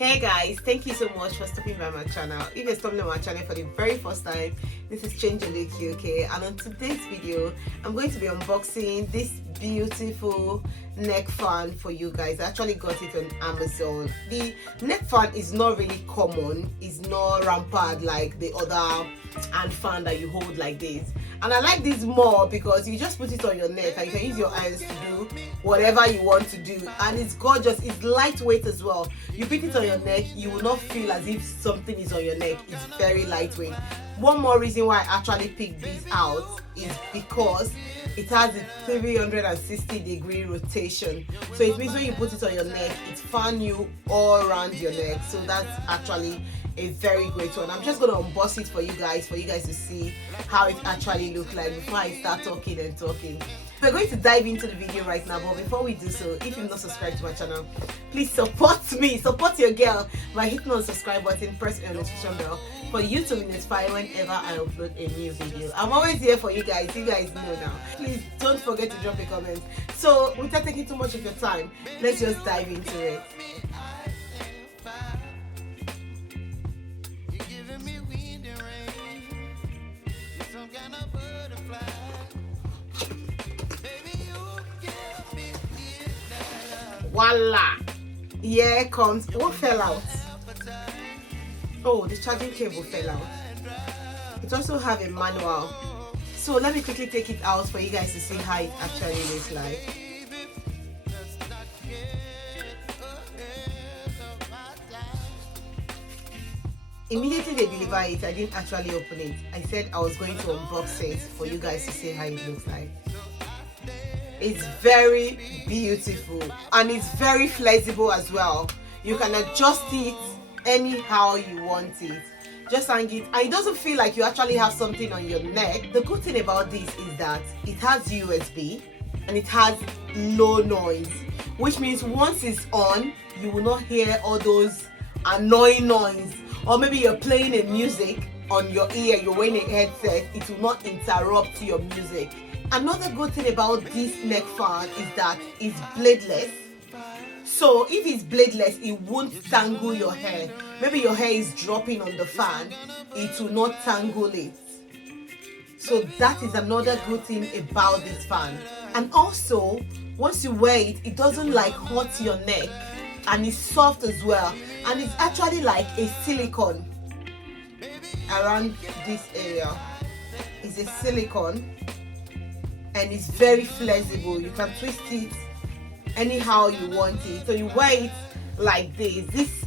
Hey guys, thank you so much for stopping by my channel. If you're stopping by my channel for the very first time, this is Change Your Look UK, and on today's video I'm going to be unboxing this beautiful neck fan for you guys. I actually got it on Amazon. The neck fan is not really common, it's not rampant like the other hand fan that you hold like this, and I like this more because you just put it on your neck and you can use your hands to do whatever you want to do, and it's gorgeous. It's lightweight as well. You put it on your neck, you will not feel as if something is on your neck. It's very lightweight. One more reason why I actually picked this out is because it has a 360-degree rotation, so it means when you put it on your neck, it fans you all around your neck. So that's actually a very great one. I'm just going to unbox it for you guys to see how it actually looks like before I start talking. We're going to dive into the video right now, but before we do so, if you've not subscribed to my channel, please support me, support your girl by hitting on the subscribe button, press the notification bell for you to be notified whenever I upload a new video. I'm always here for you guys know now. Please don't forget to drop a comment. So without taking too much of your time, let's just dive into it. Voila! Here comes. What fell out? Oh, the charging cable fell out. It also have a manual. So let me quickly take it out for you guys to see how it actually looks like. Immediately they deliver it, I didn't actually open it. I said I was going to unbox it for you guys to see how it looks like. It's very beautiful and it's very flexible as well. You can adjust it anyhow you want it. Just hang it, and it doesn't feel like you actually have something on your neck. The good thing about this is that it has USB and it has low noise, which means once it's on, you will not hear all those annoying noise. Or maybe you're playing a music on your ear, you're wearing a headset, it will not interrupt your music. Another good thing about this neck fan is that it's bladeless. So if it's bladeless, it won't tangle your hair. Maybe your hair is dropping on the fan, it will not tangle it. So that is another good thing about this fan. And also, once you wear it, it doesn't like hurt your neck, and it's soft as well. And it's actually like a silicone around this area. It's a silicone. And it's very flexible. You can twist it anyhow you want it. So you wear it like this. This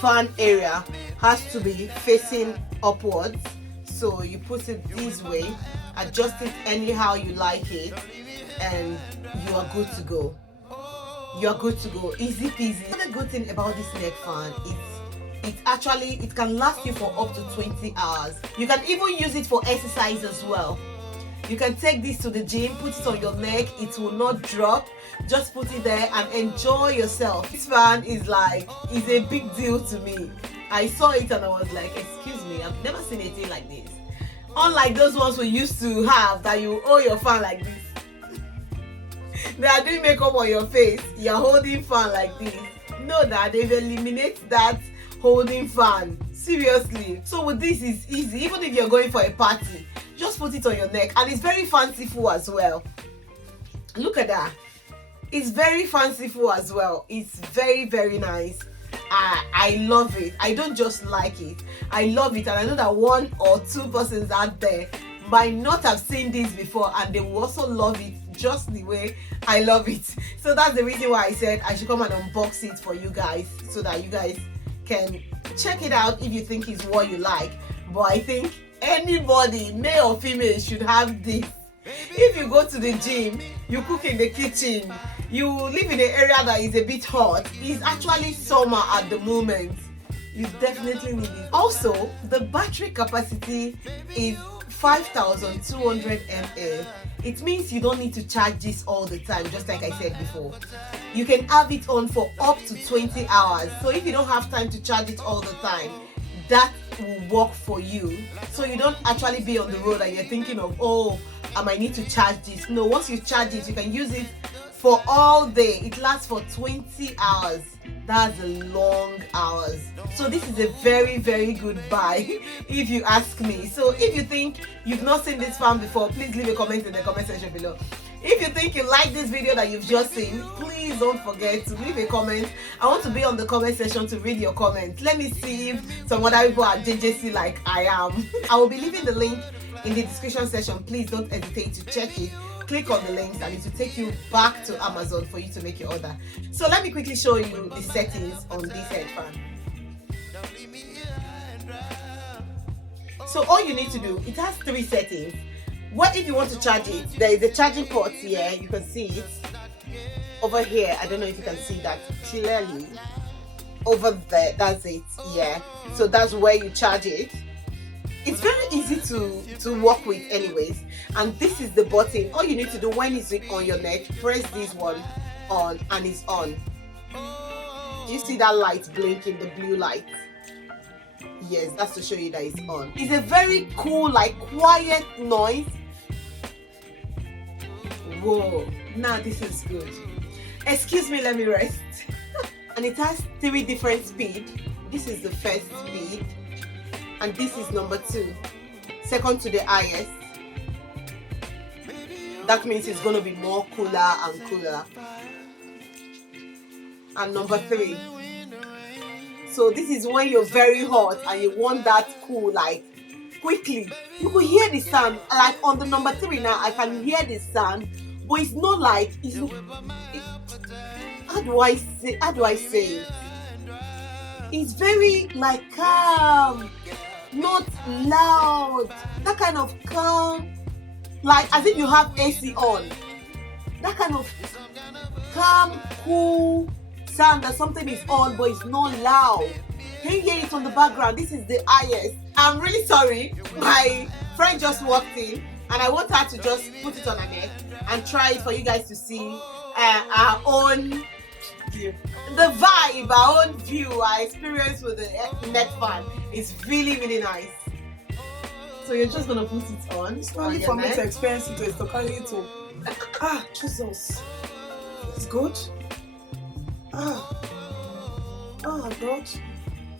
fan area has to be facing upwards. So you put it this way, adjust it anyhow you like it, and you are good to go. You are good to go. Easy peasy. Another good thing about this neck fan is it can last you for up to 20 hours. You can even use it for exercise as well. You can take this to the gym, put it on your neck, it will not drop. Just put it there and enjoy yourself. This fan is a big deal to me. I saw it and I was like, excuse me, I've never seen a thing like this. Unlike those ones we used to have that you hold your fan like this. They are doing makeup on your face, you're holding fan like this. Know that they've eliminated that holding fan. Seriously. So with this, it's easy. Even if you're going for a party, just put it on your neck, and it's very fanciful as well. Look at that. It's very fanciful as well. It's very, very nice. I love it. I don't just like it, I love it. And I know that one or two persons out there might not have seen this before, and they will also love it just the way I love it. So that's the reason why I said I should come and unbox it for you guys, so that you guys can check it out if you think it's what you like. But I think anybody, male or female, should have this. If you go to the gym, you cook in the kitchen, you live in an area that is a bit hot, it's actually summer at the moment, you definitely need it. Also, the battery capacity is 5,200 mAh. It means you don't need to charge this all the time, just like I said before. You can have it on for up to 20 hours. So if you don't have time to charge it all the time, that will work for you. So you don't actually be on the road and you're thinking of, oh, I might need to charge this. No, once you charge it, you can use it for all day. It lasts for 20 hours. That's a long hours. So this is a very, very good buy if you ask me. So if you think you've not seen this fan before, please leave a comment in the comment section below. If you think you like this video that you've just seen, please don't forget to leave a comment. I want to be on the comment section to read your comments. Let me see if some other people are JJC like I am. I will be leaving the link in the description section. Please don't hesitate to check it. Click on the links and it will take you back to Amazon for you to make your order. So let me quickly show you the settings on this head fan. So all you need to do, it has 3 settings. What if you want to charge it? There is a charging port here. You can see it over here. I don't know if you can see that clearly. Over there, that's it. Yeah. So that's where you charge it. It's very easy to work with anyways. And this is the button. All you need to do when it's on your neck, press this one on and it's on. Do you see that light blinking, the blue light? Yes, that's to show you that it's on. It's a very cool, like quiet noise. Whoa, now this is good. Excuse me, let me rest. And it has 3 different speeds. This is the first speed. And this is number 2. Second to the highest. That means it's going to be more cooler and cooler. And number 3. So this is when you're very hot and you want that cool, like quickly. You could hear the sound. Like on the number 3 now, I can hear the sound, but it's not like how do I say it? It's very like calm, not loud. That kind of calm, like as if you have AC on. That kind of calm, cool sound that something is on but it's not loud. Can you hear it on the background? This is the highest. I'm really sorry. My friend just walked in and I want her to just put it on her neck and try it for you guys to see our own view. The vibe, our own view, our experience with the neck fan is really, really nice. So you're just gonna put it on. It's not only for me to experience it, it's to carry it to. Jesus. It's good. Oh God.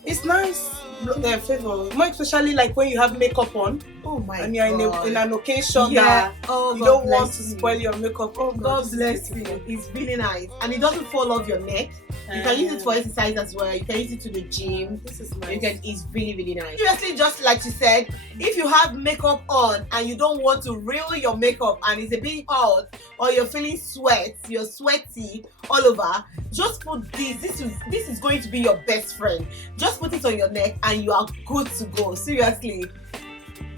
It's nice. Their favor. More especially like when you have makeup on. Oh my and you're God. in an occasion Yeah. that Oh, you God don't want bless to you. spoil your makeup. Oh God bless you. It's really nice. And it doesn't fall off your neck. You can use it for exercise as well. You can use it to the gym. This is nice. It's really, really nice. Seriously, just like you said, if you have makeup on and you don't want to reel your makeup and it's a bit hot or you're feeling you're sweaty all over, just put this. This is going to be your best friend. Just put it on your neck and you are good to go. Seriously.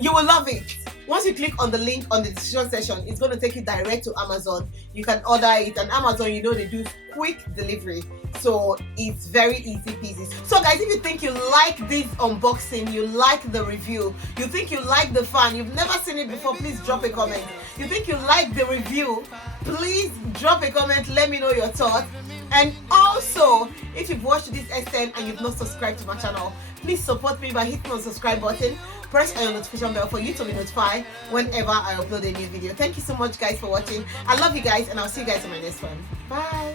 You will love it. Once you click on the link on the description section, it's going to take you direct to Amazon. You can order it, and Amazon, you know, they do quick delivery, so it's very easy peasy. So guys, if you think you like this unboxing, you like the review, you think you like the fan, you've never seen it before, please drop a comment. You think you like the review, please drop a comment, let me know your thoughts. And also, if you've watched this extent and you've not subscribed to my channel, please support me by hitting the subscribe button. Press on your notification bell for you to be notified whenever I upload a new video. Thank you so much guys for watching. I love you guys and I'll see you guys in my next one. Bye.